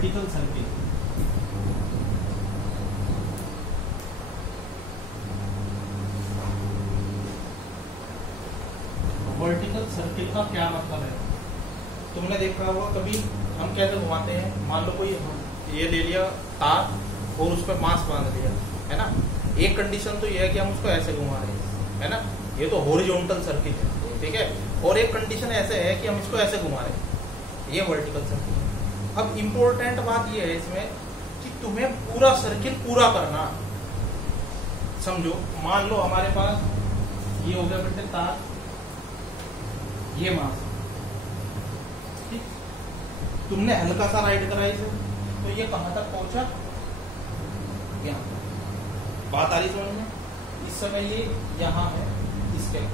Vertical circle. Vertical circle का क्या मतलब है? तुमने देखा होगा कभी हम कैसे घुमाते हैं, मान लो कोई ये ले लिया तार और उस पर मास बांध लिया, है ना। एक कंडीशन तो ये है कि हम उसको ऐसे घुमा रहे हैं, है ना, ये तो हॉरिजॉन्टल सर्किट है, ठीक है। और एक कंडीशन ऐसे है कि हम इसको ऐसे घुमा रहे हैं, ये वर्टिकल सर्किट है। अब इम्पोर्टेंट बात ये है इसमें कि तुम्हें पूरा सर्किल पूरा करना। समझो, मान लो हमारे पास ये हो गया बेटे तार, ये मास, ठीक। तुमने हल्का सा राइट करा इसे, तो ये कहां तक पहुंचा? यहाँ। बात आ रही समझ में? इस समय ये यहाँ है, इसके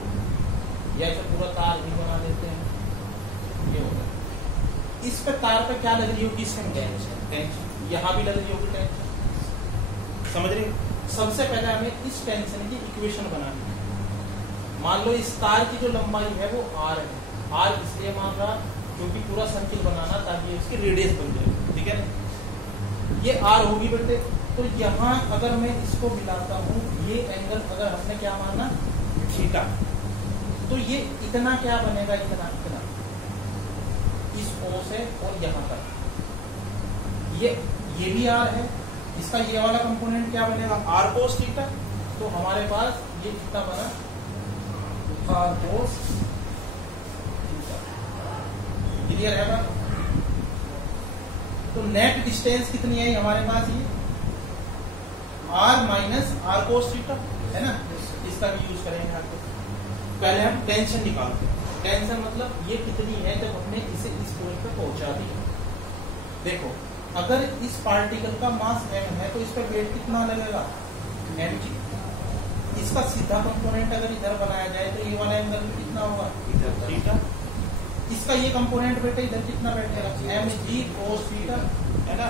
या ऐसे पूरा तार भी बना देते हैं, ये होगा। इस पे तार पे क्या लग रही होगी? इसमें टेंशन। यहाँ भी लग रही होगी टेंशन, समझ रही? सबसे पहले हमें इस टेंशन की इक्वेशन बनानी है। मान लो इस तार की जो लंबाई है वो r है। r इसलिए मान रहा क्योंकि पूरा सर्किल बनाना ताकि इसकी रेडियस बन जाए, ठीक है ना। ये r होगी बेटे। तो यहाँ अगर मैं इसको मिलाता हूँ, ये एंगल अगर हमने क्या माना? थीटा। तो ये इतना क्या बनेगा? इतना इतना इस O से और यहाँ तक ये भी r है। इसका ये वाला कंपोनेंट क्या बनेगा? r cos theta. तो हमारे पास ये कितना बना? r cos theta. क्लियर है बात? तो नेट डिस्टेंस कितनी है हमारे पास? ये r minus r cos theta, है ना। इसका भी यूज करेंगे आपको। पहले हम टेंशन निकालते हैं। टेंशन मतलब ये कितनी है जब हमने इसे इस पॉइंट पे पहुंचा दिया। देखो, अगर इस पार्टिकल का मास m है तो इस पर वेट कितना लगेगा? mg। इसका सीधा कंपोनेंट अगर इधर बनाया जाए तो ये वाला एंगल कितना होगा? थीटा। इसका ये कंपोनेंट बेटे इधर कितना बैठेगा? mg cos थीटा, है ना।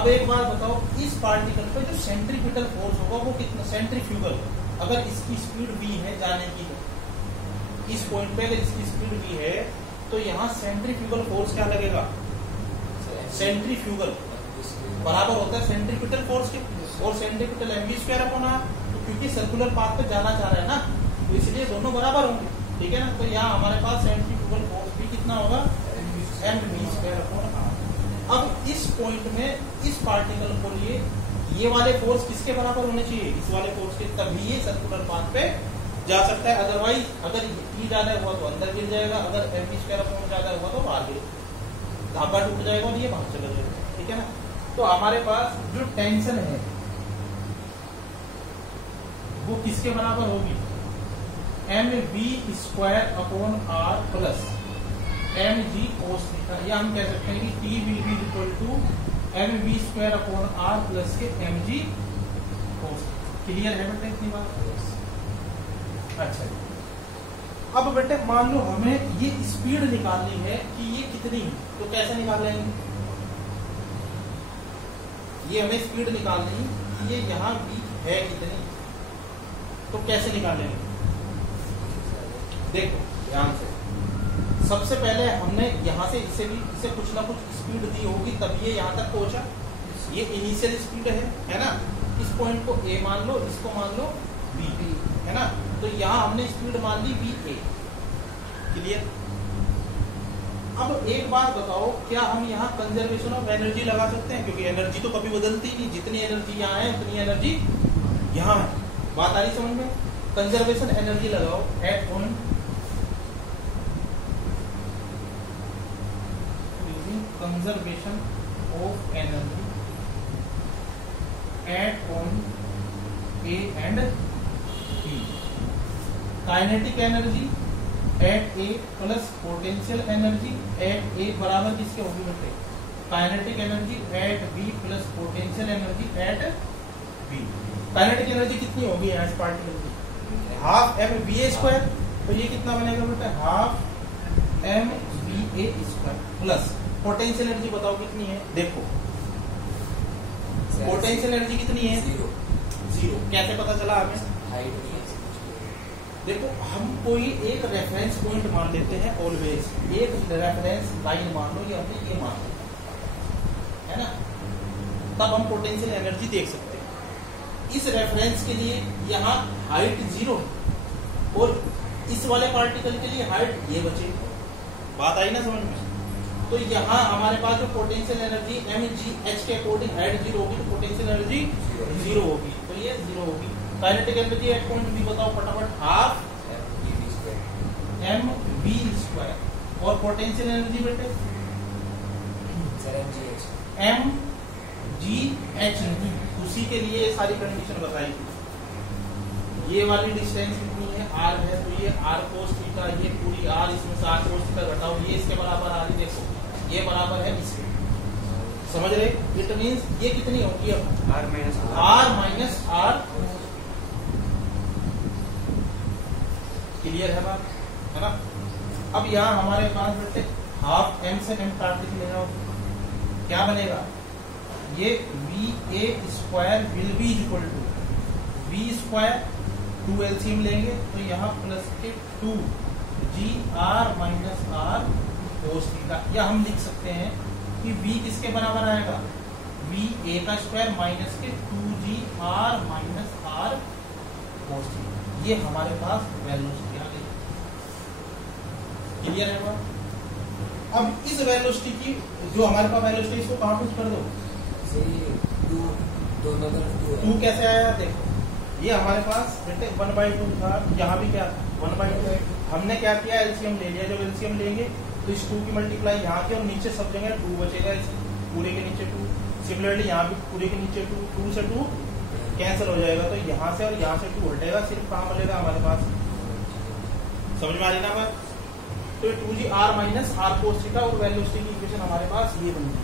अब एक बात बताओ, इस पार्टिकल पे जो सेंट्रीपिटल फोर्स होगा वो कितना? सेंट्रीफ्यूगल। अगर इसकी स्पीड v है जाने की, इस पॉइंट पे अगर इसकी स्पीड v है तो यहाँ सेंट्रीफ्यूगल फोर्स क्या लगेगा? सेंट्रीफ्यूगल बराबर होता है सेंट्रीपिटल फोर्स के, और centripetal mv square upon r। तो क्योंकि सर्कुलर पाथ पे जाना चाह रहा है ना, तो इसलिए दोनों बराबर होंगे, ठीक है ना। तो यहाँ हमारे पास सेंट्रीफ्यूगल फोर्स भी कितना होगा? mv square upon r। अब इस पॉइंट में इस पार्टिकल को लिए ये वाले फोर्स किसके बराबर होने चाहिए? इस वाले फोर्स के, तभी ये सर्कुलर पाथ पे जा सकता है। अदरवाइज अगर ई ज्यादा हुआ तो अंदर गिर जाएगा, अगर mv स्क्वायर अपॉन ज्यादा हुआ तो बाहर गिर, धागा टूट जाएगा और ये बाहर चला जाएगा, ठीक है ना। तो हमारे पास जो टेंशन है वो किसके बराबर होगी? mv square upon r plus mg cos theta. या हम कह सकते हैं कि T will be equal to mv square upon r plus के mg cos। क्लियर है बेटे इतनी बात? अच्छा, अब बेटे मान लो हमें ये स्पीड निकालनी है कि ये कितनी है, तो कैसे निकाल लेंगे? ये हमें स्पीड निकालनी है कि ये यहाँ भी है कितनी, तो कैसे निकाल लेंगे? देखो ध्यान से, सबसे पहले हमने यहाँ से इसे कुछ ना कुछ स्पीड दी होगी तभी ये यहाँ तक पहुंचा। ये इनिशियल स्पीड है ना। इस पॉइंट को a मान लो, इसको मान लो b, है ना। तो यहाँ हमने स्पीड मान ली va। क्लियर? अब एक बात बताओ, क्या हम यहाँ कंजर्वेशन ऑफ एनर्जी लगा सकते हैं? क्योंकि एनर्जी तो कभी बदलती ही नहीं, जितनी एनर्जी यहाँ है उतनी एनर्जी यहाँ है। बात आ रही समझ में? कंजर्वेशन एनर्जी लगाओ at point conservation of energy at point A and B. Kinetic energy at A plus potential energy at A बराबर किसके होगी बेटे? Kinetic energy at B plus potential energy at B। Kinetic energy कितनी होगी यहाँ इस particle की? Half mva square. तो ये कितना बनेगा बेटे? Half mva square plus potential energy बताओ कितनी है? देखो पोटेंशियल एनर्जी कितनी है? जीरो। कैसे पता चला हमें? देखो, हम कोई एक रेफरेंस पॉइंट मान लेते हैं ऑलवेज। एक रेफरेंस लाइन मान लो, ये हमने ये मान लिया, है ना, तब हम पोटेंशियल एनर्जी देख सकते हैं। इस रेफरेंस के लिए यहाँ हाइट 0 है और इस वाले पार्टिकल के लिए हाइट ये बचे। बात आई ना समझ में? तो यहाँ हमारे पास जो पोटेंशियल एनर्जी mgh के अकॉर्डिंग हाइट 0 होगी तो पोटेंशियल एनर्जी 0 होगी, तो ये 0 होगी। Kinetic energy at point B बताओ फटाफट, हाफ mv²। और पोटेंशियल एनर्जी बेटे mgh नहीं, उसी के लिए सारी कंडीशन बताई थी। ये वाली डिस्टेंस कितनी है, r है, तो ये r cos थीटा, ये पूरी r, इसमें से r cos थीटा घटाओ, ये इसके बराबर आ रही, देखो ये बराबर है इसके, समझ रहे? इट मींस ये कितनी होगी अब r माइनस r। क्लियर है बात, है ना? अब यहाँ हमारे पास बेटे हाफ m से m काट के ले जाओ, क्या बनेगा? ये va² will be equal to v², 2 LCM लेंगे तो यहाँ प्लस के 2gr minus r cos theta. या हम लिख सकते हैं कि v किसके बराबर आएगा, va² माइनस के 2gr minus r cos theta. ये हमारे पास वेलोसिटी आ गई। क्लियर है बात? अब इस वेलोसिटी की जो हमारे पास वेलोसिटी, इसको कहाँ पुट कर दो, दोनों तरफ 2 है। 2 कैसे आया देखो, ये हमारे पास बेटे 1/2 था, यहाँ भी क्या 1/2 है। हमने क्या किया, एलसीएम ले लिया। जब एलसीएम लेंगे तो इस 2 की मल्टीप्लाई यहाँ की, और नीचे सब जगह 2 बचेगा, इस पूरे के नीचे 2। सिमिलरली यहाँ भी पूरे के नीचे 2, 2 से 2 कैंसिल हो जाएगा, तो यहाँ से और यहाँ से 2 हटेगा, सिर्फ कहाँ मिलेगा हमारे पास, समझ में आ रही ना बात? तो 2gr minus r cos theta और वेलोसिटी की इक्वेशन हमारे पास ये बन गई।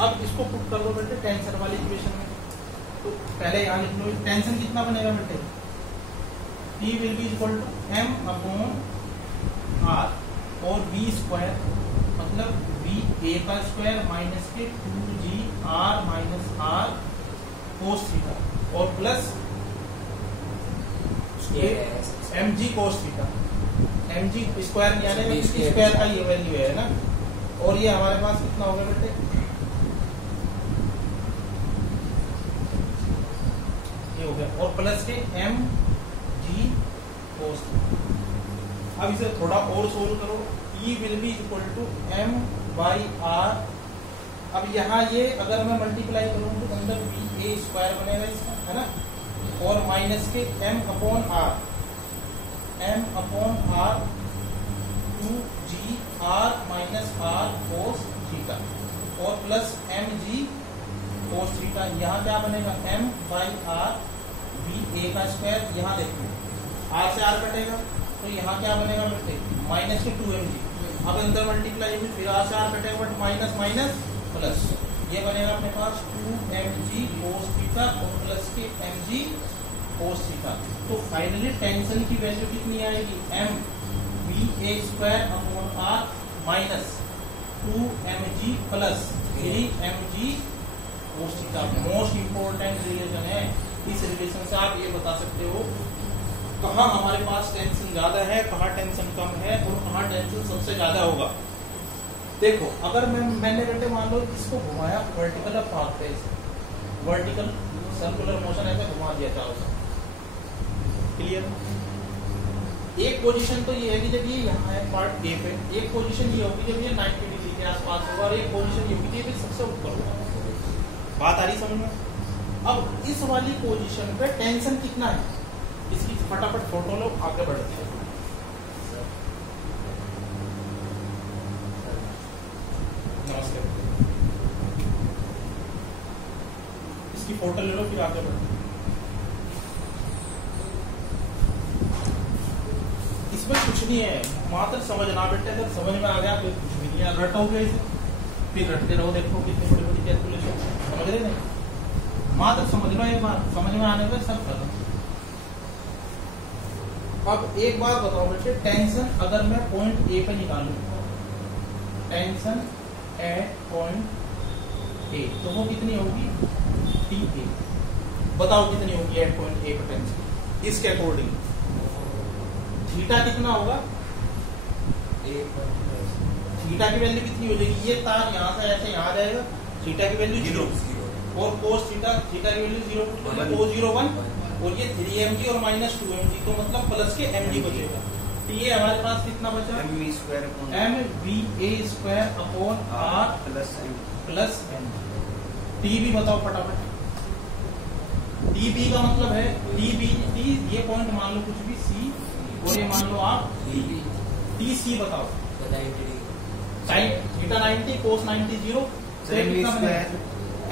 अब इसको पुट कर दो बेटे टेंशन वाली इक्वेशन में, तो पहले यहाँ लिख लो, टेंशन कितना बनेगा बेटे, T will be equal to m/r और v² मतलब va² माइनस के 2gr minus r cos theta और plus mg cos theta. mg square यानी इसकी स्क्वायर का ये वैल्यू है ना, और ये हमारे पास कितना होगा बेटे, ये हो गया, और प्लस के mg cos। अब इसे थोड़ा और सोल्व करो, E will be equal to m/r। अब यहाँ ये अगर मैं मल्टीप्लाई करूँ तो अंदर va² बनेगा इसका, है ना, और माइनस के m/r 2gr minus r cos theta और प्लस mg cos थीटा। यहाँ क्या बनेगा, m/r va²। यहाँ देखो r से r कटेगा तो यहाँ क्या बनेगा बेटे, माइनस के 2mg। अब अंदर मल्टीप्लाई हुई, फिर r से r कटेगा बट माइनस माइनस प्लस, ये बनेगा अपने पास 2mg cos थीटा और प्लस के mg cos थीटा। तो फाइनली टेंशन की वैल्यू कितनी आएगी, mva²/r minus 2mg plus 3mg cos theta. Most important relation है। इस रिलेशन से आप ये बता सकते हो कहाँ हमारे पास टेंशन ज्यादा है, कहाँ टेंशन कम है और कहाँ टेंशन सबसे ज्यादा होगा। देखो अगर मैंने बेटे मान लो इसको घुमाया वर्टिकल पाथ पे, वर्टिकल सर्कुलर मोशन ऐसे घुमा दिया चारों से, क्लियर? एक पोजीशन तो ये है कि जब ये यहाँ है पार्ट ए पे, एक पोजीशन ये होगी जब ये 90 डिग्री के आसपास होगा और एक पोजीशन ये होगी जब सबसे ऊपर होगा। बात आ रही समझ में? अब इस वाली पोजीशन पे टेंशन कितना है, इसकी फटाफट फोटो लो, आगे बढ़ते हैं। नमस्कार, इसकी फोटो ले लो फिर आगे बढ़ते हैं। इसमें कुछ नहीं है, मात्र समझना बेटे। अगर समझ में आ गया तो कुछ भी नहीं है, रटोगे इसे फिर रटते रहो, देखो कितनी बड़ी बड़ी कैलकुलेशन। समझ रहे नहीं, मात्र समझ लो एक बार, समझ में आने पर सब खत्म। अब एक बात बताओ बेटे, टेंशन अगर मैं पॉइंट ए पे निकालूं, टेंशन एट पॉइंट ए, तो वो कितनी होगी, TA। बताओ कितनी होगी एट पॉइंट ए पे टेंशन, इसके अकॉर्डिंग थीटा कितना होगा, थीटा की वैल्यू कितनी हो जाएगी, ये तार यहाँ से ऐसे यहाँ जाएगा थीटा की वैल्यू 0 और cos थीटा की वैल्यू 0 तो 0 1 और ये 3mg और -2mg तो मतलब प्लस के mg बचेगा। तो ये हमारे पास कितना बचा? mva² upon r plus m। T भी बताओ फटाफट। टी बी का मतलब है टी ये पॉइंट मान लो कुछ भी सी और ये मान लो आप टी सी बताओ। साइन थीटा 90 cos 90 0 तो ये कितना बनेगा?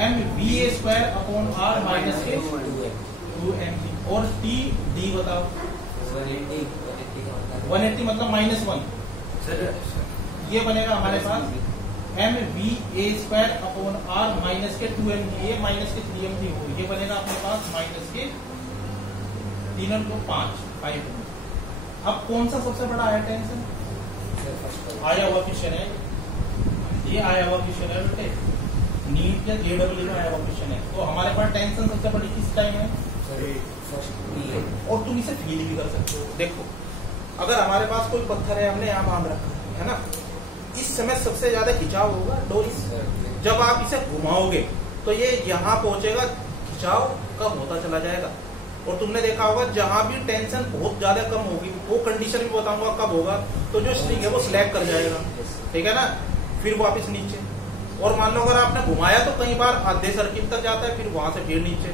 mva² अपॉन r माइनस के 2mg और टी डी बताओ। 180 मतलब -1 ये बनेगा हमारे पास mva² अपॉन r माइनस के 2mg ये माइनस के 3mg हो ये बनेगा अपने पास माइनस के 3 और 2 5। अब कौन सा सबसे बड़ा है टेंशन? आया हुआ क्वेश्चन है ये, आया हुआ क्वेश्चन है बेटे, नीट या जेडब्ल्यू में आया हुआ क्वेश्चन है। तो हमारे पास टेंशन सबसे बड़ी किस टाइम है? और तुम इसे फील भी कर सकते हो। देखो अगर हमारे पास कोई पत्थर है हमने यहाँ बांध रखा है ना, इस समय सबसे ज्यादा खिंचाव होगा डोरी से। जब आप इसे घुमाओगे तो ये यहाँ पहुंचेगा, खिंचाव कम होता चला जाएगा। और तुमने देखा होगा जहां भी टेंशन बहुत ज्यादा कम होगी, वो कंडीशन भी बताऊंगा कब होगा, तो जो स्ट्रिंग है वो स्लैग कर जाएगा, ठीक है ना, फिर वापस नीचे। और मान लो अगर आपने घुमाया तो कई बार आधे सर्किल तक जाता है, फिर वहां से फिर नीचे।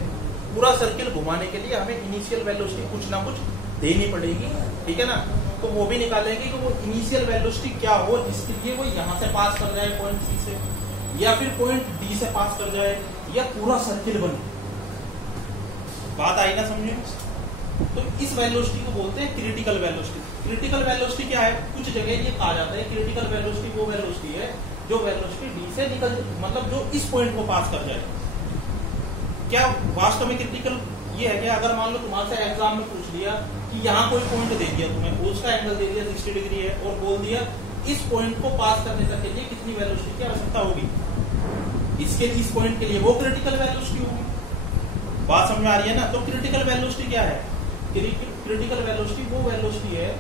पूरा सर्किल घुमाने के लिए हमें इनिशियल वेलोसिटी कुछ ना कुछ देनी पड़ेगी, ठीक है ना। तो वो भी निकालेंगे कि वो इनिशियल वेलोसिटी क्या हो, जिसके लिए वो यहाँ से पास कर जाए पॉइंट सी से, या फिर पॉइंट डी से पास कर जाए, या पूरा सर्किल बने। बात आई ना समझे? तो इस वेलोसिटी को बोलते हैं क्रिटिकल वेलोसिटी। क्रिटिकल वेलोसिटी क्या है? कुछ जगह ये कहा जाता है क्रिटिकल वेलोसिटी वो वेलोसिटी है जो वेलोसिटी डी से निकल, मतलब जो इस पॉइंट को पास कर जाए। क्या वास्तव में क्रिटिकल ये है? क्या अगर मान लो तुम्हारे से एग्जाम में पूछ लिया कि यहाँ कोई पॉइंट दे दिया तुम्हें, उसका एंगल दे दिया 60 डिग्री है, और बोल दिया इस पॉइंट को पास करने तक के लिए कितनी वेलोसिटी की आवश्यकता होगी, इसके इस पॉइंट के लिए, वो क्रिटिकल वेलोसिटी होगी। बात समझ आ रही है ना? तो क्रिटिकल वेलोसिटी क्या है? क्रिटिकल वेलोसिटी वो वेलोसिटी है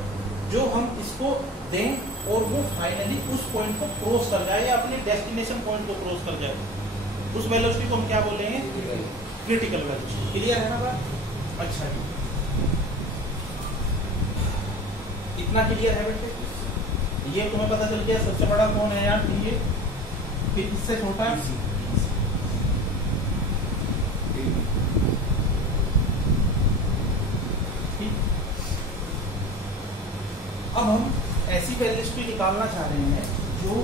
जो हम इसको दें और वो फाइनली उस पॉइंट को क्रॉस कर जाए, या अपने डेस्टिनेशन पॉइंट को क्रॉस कर जाए, उस वेलोसिटी को हम क्या बोलेंगे? Critical velocity. क्लियर है ना बात? अच्छा जी, इतना क्लियर है बेटे? ये तुम्हें पता चल गया सबसे बड़ा कौन है यार, ये फिर इससे छोटा अब हम ऐसी वेलोसिटी निकालना चाह रहे हैं जो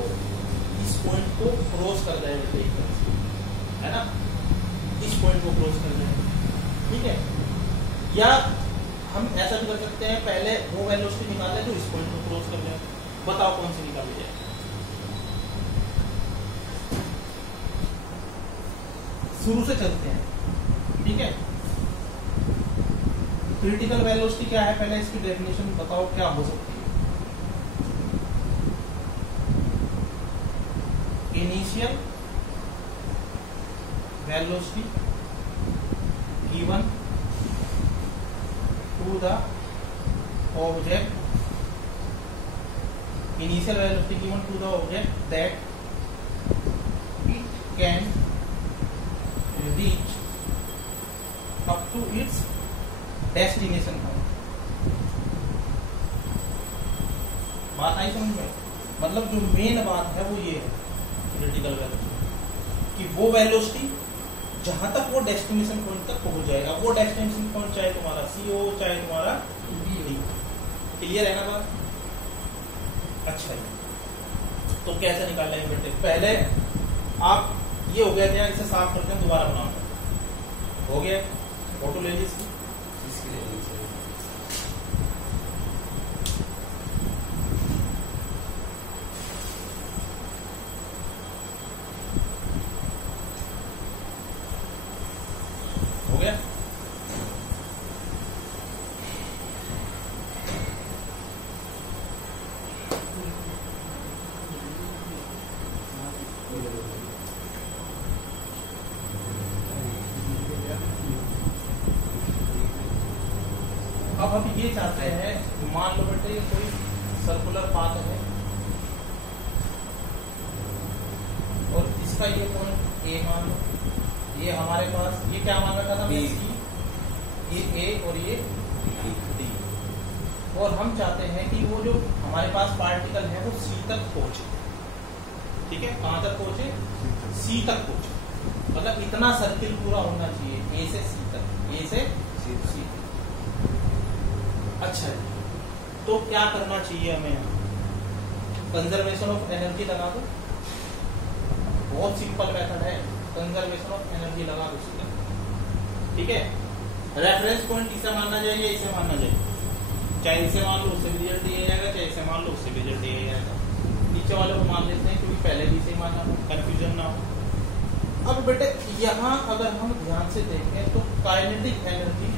इस पॉइंट को क्रॉस कर जाए, है ना, इस पॉइंट को क्रॉस कर जाए, ठीक है। या हम ऐसा भी कर सकते हैं, पहले वो वेलोसिटी निकाले जो इस पॉइंट को क्रॉस कर जाए। बताओ कौन सी निकाली जाए? शुरू से चलते हैं, ठीक है। क्रिटिकल वेलोसिटी क्या है? पहले इसकी डेफिनेशन बताओ क्या हो सकती है। Initial velocity given to the object, initial velocity given to the object that it can reach up to its destination point. बात आई समझ में? मतलब जो मेन बात है वो ये है क्रिटिकल वेलोसिटी, कि वो वेलोसिटी जहां तक वो डेस्टिनेशन पॉइंट तक पहुंच जाएगा। वो डेस्टिनेशन पॉइंट चाहे तुम्हारा सी हो, चाहे तुम्हारा डी। क्लियर है ना बात? अच्छा है, तो कैसे निकालेंगे बेटे? पहले आप ये हो गया क्या, इसे साफ करते हैं, दोबारा बनाओ। हो गया, फोटो ले लीजिए इसकी। हो गया? अब हम ये चाहते हैं, मान लो बेटे कोई सर्कुलर पाथ है और इसका ये पॉइंट ए मान लो, ये हमारे पास ये क्या मान रखा था, ये ए और ये डी। और हम चाहते हैं कि वो जो हमारे पास पार्टिकल है वो सी तक पहुंचे। ठीक है, कहां तक पहुंचे, सी तक पहुंचे। मतलब इतना सर्किल पूरा होना चाहिए ए से सी तक, ए से सी तक। अच्छा जी, तो क्या करना चाहिए हमें, कंजर्वेशन ऑफ एनर्जी लगा दो। बहुत सिंपल मेथड है, कंजर्वेशन ऑफ एनर्जी लगा दो सीधा। ठीक है, रेफरेंस पॉइंट इसे मानना चाहिए, इसे मानना चाहिए। चाहे इसे मान लो उससे भी रिजल्ट दिया जाएगा, चाहे इसे मान लो उससे भी रिजल्ट दिया जाएगा। नीचे वाले को मान लेते हैं क्योंकि पहले भी इसे मानना हो, कंफ्यूजन ना हो। अब बेटे यहां अगर हम ध्यान से देखें तो kinetic energy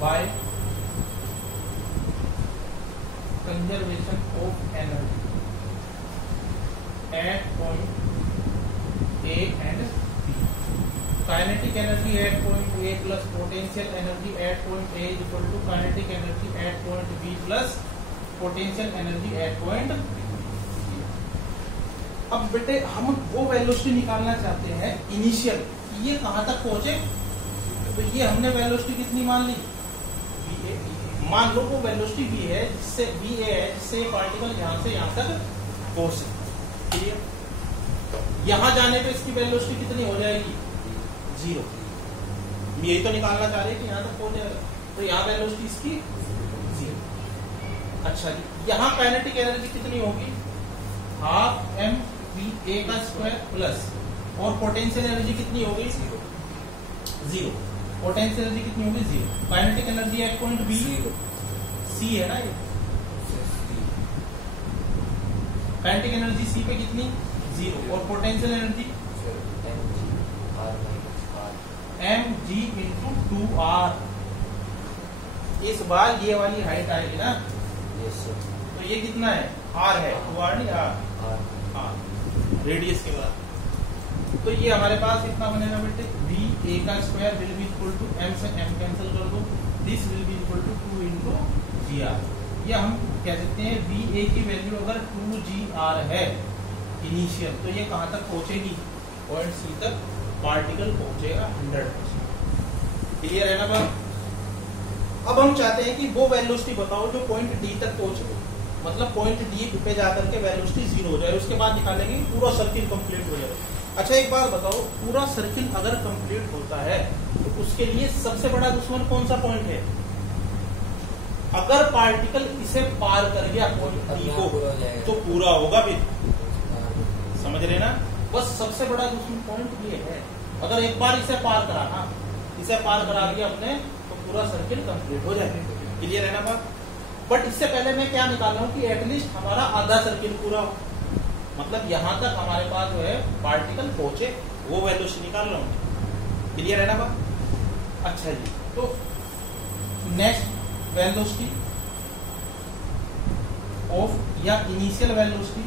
by conservation of energy at point A and B. Kinetic energy at point A plus potential energy at point A is equal to kinetic energy at point B plus potential energy at point B. अब बेटे हम वो velocity निकालना चाहते हैं initial, ये कहां तक पहुंचे। तो ये हमने वेलोसिटी कितनी मान ली, वी ए। मान लो वो वेलोसिटी वी है जिससे वी ए है जिससे ये पार्टिकल यहां से यहां तक पहुंच सकता है। यहां जाने पे इसकी वेलोसिटी कितनी हो जाएगी, 0। यही तो निकालना चाह रहे हैं कि यहां तक पहुंच जाएगा, तो यहाँ वेलोसिटी इसकी 0। अच्छा जी, यहाँ काइनेटिक एनर्जी कितनी होगी, हाफ एम वी ए का स्क्वायर प्लस, और पोटेंशियल एनर्जी कितनी होगी, 0। पोटेंशियल एनर्जी कितनी होगी, 0। Kinetic energy at point b, c है ना ये, काइनेटिक एनर्जी सी पे कितनी, 0। और potential energy M G into 2r। इस बार ये वाली हाइट आएगी ना, तो ये कितना है, r है, 2r नहीं r, रेडियस के बाद। तो ये हमारे पास कितना बनेगा बेटे, वी ए का square will be equal to m से एम कैंसिल कर दो, this will be equal to 2 into g r. ये हम कह सकते हैं वी ए की वैल्यू अगर 2 जी आर है इनिशियल, तो ये कहां तक पहुंचेगी, पॉइंट सी तक पार्टिकल पहुंचेगा 100%। क्लियर है ना बात। अब हम चाहते हैं कि वो वेलोसिटी बताओ जो पॉइंट डी तक पहुंचे, मतलब पॉइंट डी पे जाकर के वेलोसिटी 0 हो जाए, उसके बाद निकालेंगे पूरा सर्किल कंप्लीट हो जाए। अच्छा एक बात बताओ, पूरा सर्किल अगर कंप्लीट होता है तो उसके लिए सबसे बड़ा दुश्मन कौन सा पॉइंट है, अगर पार्टिकल इसे पार कर गया पॉइंट डी को तो पूरा होगा भी, समझ रहे ना। बस सबसे बड़ा दुश्मन पॉइंट ये है, अगर एक बार इसे पार कराना, इसे पार करा दिया अपने तो पूरा सर्किल कंप्लीट हो जाएगा। क्लियर है ना बात। बट इससे पहले मैं क्या निकाल रहा हूँ कि एटलीस्ट हमारा आधा सर्किल पूरा हो, मतलब यहां तक हमारे पास जो है पार्टिकल पहुंचे, वो वेलोसिटी निकाल रहा हूँ। क्लियर है ना बात। अच्छा जी, तो नेक्स्ट वेलोसिटी ऑफ या initial velocity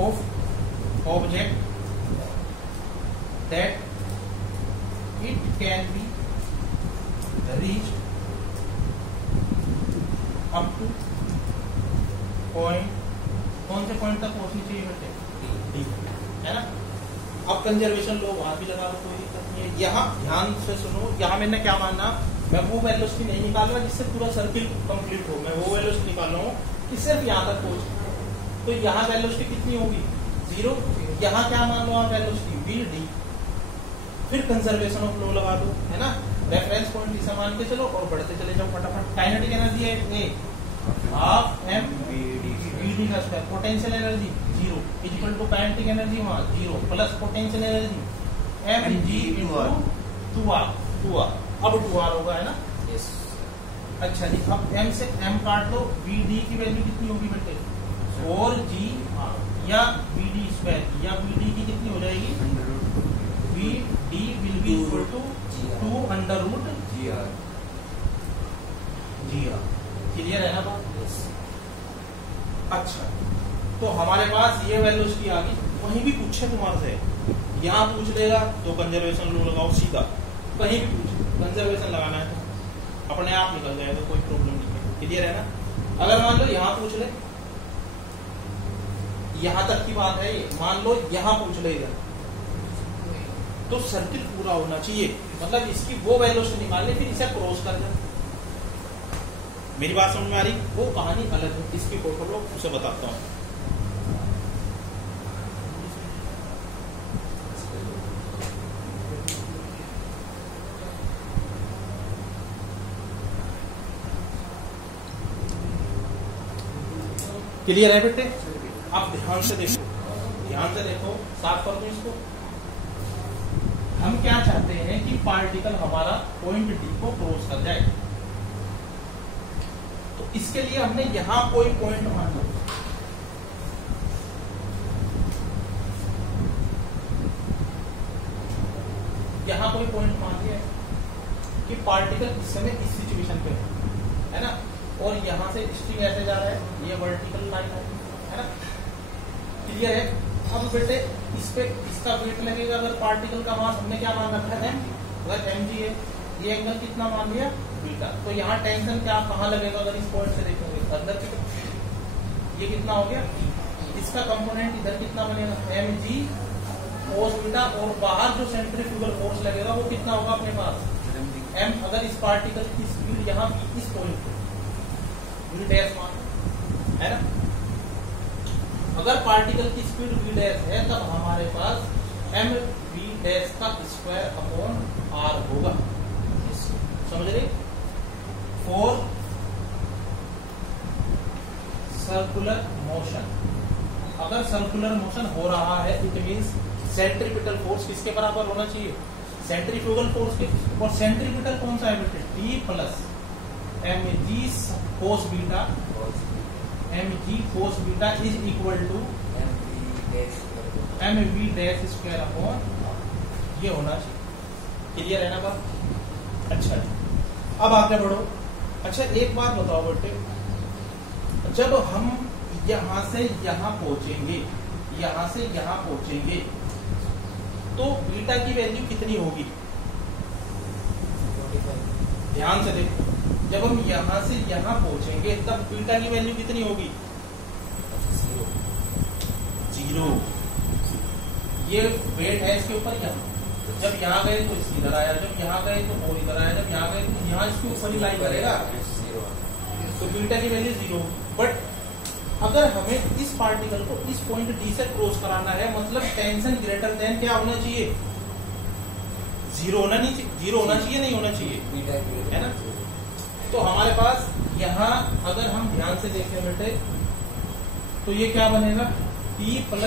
of object that it can be reached up two point, कौन से पॉइंट तक पहुंचनी चाहिए बेटे, डी, है ना। अब कंजर्वेशन लो वहां भी लगा लो, कोई दिक्कत नहीं है। यहाँ ध्यान से सुनो, यहाँ मैंने क्या मानना, मैं वो वेलोसिटी नहीं निकाल रहा जिससे पूरा सर्किल कंप्लीट हो, मैं वो वेलोसिटी निकाल रहा हूँ कि सिर्फ यहाँ तक पहुंचे। तो यहाँ वेलोसिटी कितनी होगी, 0। यहाँ क्या मान लो आप वेलोसिटी वी डी, फिर कंजर्वेशन ऑफ लो लगा दो, है ना। रेफरेंस पॉइंट इसे मान के चलो और बढ़ते चले जाओ फटाफट। काइनेटिक एनर्जी है a half M V D का square, potential energy 0 is equal to kinetic energy वहां 0 plus potential energy M G into 2r। अब 2r होगा, है ना। यस। अच्छा जी, अब m से m काट दो, वी डी की वैल्यू कितनी होगी बेटे, 4g या वी डी स्क्वायर, या वी डी की कितनी हो जाएगी, V D will be equal to 2 under root G R. Clear है ना बात। अच्छा, तो हमारे पास ये वेलोसिटी आ गई। वहीं भी पूछे तुम्हारे से, यहाँ पूछ लेगा तो कंजर्वेशन लो लगाओ सीधा, कहीं भी पूछे कंजर्वेशन लगाना है तो अपने आप निकल जाएगा, कोई प्रॉब्लम नहीं है। क्लियर है ना। अगर मान लो यहाँ पूछ ले यहाँ तक की बात है ये, मान लो यहाँ पूछ लेगा तो सर्किल पूरा होना चाहिए, मतलब इसकी वो वैल्यू से निकालने फिर इसे क्रॉस कर दें। मेरी बात समझ में आ रही? वो कहानी अलग है, इसकी फोटो लो, उसे बताता हूँ। क्लियर है बेटे? आप ध्यान से देखो, ध्यान से देखो, साफ कर दो इसको। हम क्या चाहते हैं कि पार्टिकल हमारा पॉइंट डी को क्रॉस कर जाए, तो इसके लिए हमने यहां कोई पॉइंट मान लो, यहां कोई पॉइंट मान लिया कि पार्टिकल इस समय इस सिचुएशन पे है ना, और यहां से स्ट्रिंग ऐसे जा रहा है, ये वर्टिकल लाइन है ना, क्लियर है? अब बेटे इस पे इसका वेट लगेगा, अगर पार्टिकल का मास हमने क्या मान रखा है, अगर mg है, ये एंगल कितना मान लिया, बीटा, तो यहाँ टेंशन क्या कहाँ लगेगा? अगर इस पॉइंट से देखेंगे अंदर की, ये कितना हो गया, इसका कंपोनेंट इधर कितना बनेगा, mg cos बीटा, और बाहर जो सेंट्रीफ्यूगल फोर्स लगेगा वो कितना होगा अपने पास, m। अगर इस पार्टिकल की स्पीड यहाँ इस पॉइंट पे v डैश मान है ना, अगर पार्टिकल की स्पीड v डैश है तब हमारे पास m v डैश का स्क्वायर अपॉन r होगा, समझ रहे? फॉर सर्कुलर मोशन, अगर सर्कुलर मोशन हो रहा है इट मींस सेंट्रीपिटल फोर्स किसके बराबर होना चाहिए, सेंट्रीफ्यूगल फोर्स के, और सेंट्रीपिटल कौन सा है बेटे, T plus mg cos beta, mg cos beta is equal to mv dash square upon, ये होना चाहिए। क्लियर है ना बात? अच्छा, अब आगे बढ़ो। अच्छा एक बात बताओ बेटे, जब हम यहां से यहां पहुंचेंगे, यहां से यहां पहुंचेंगे तो बीटा की वैल्यू कितनी होगी? ध्यान से देखो, जब हम यहां से यहां पहुंचेंगे तब बीटा की वैल्यू कितनी होगी, 0। ये वेट है इसके ऊपर, यहाँ जब यहाँ गए तो इस इधर आया, जब यहाँ गए तो और इधर आया, जब यहाँ गए तो यहाँ इसके ऊपर ही लाइन करेगा, तो बीटा की वैल्यू 0। बट अगर हमें इस पार्टिकल को इस पॉइंट डी से क्रॉस कराना है, मतलब टेंशन ग्रेटर देन क्या होना चाहिए, 0 होना नहीं चाहिए, 0 होना चाहिए, नहीं होना चाहिए, है ना? तो हमारे पास यहाँ अगर हम ध्यान से देखें बेटे तो ये क्या बनेगा, T प्लस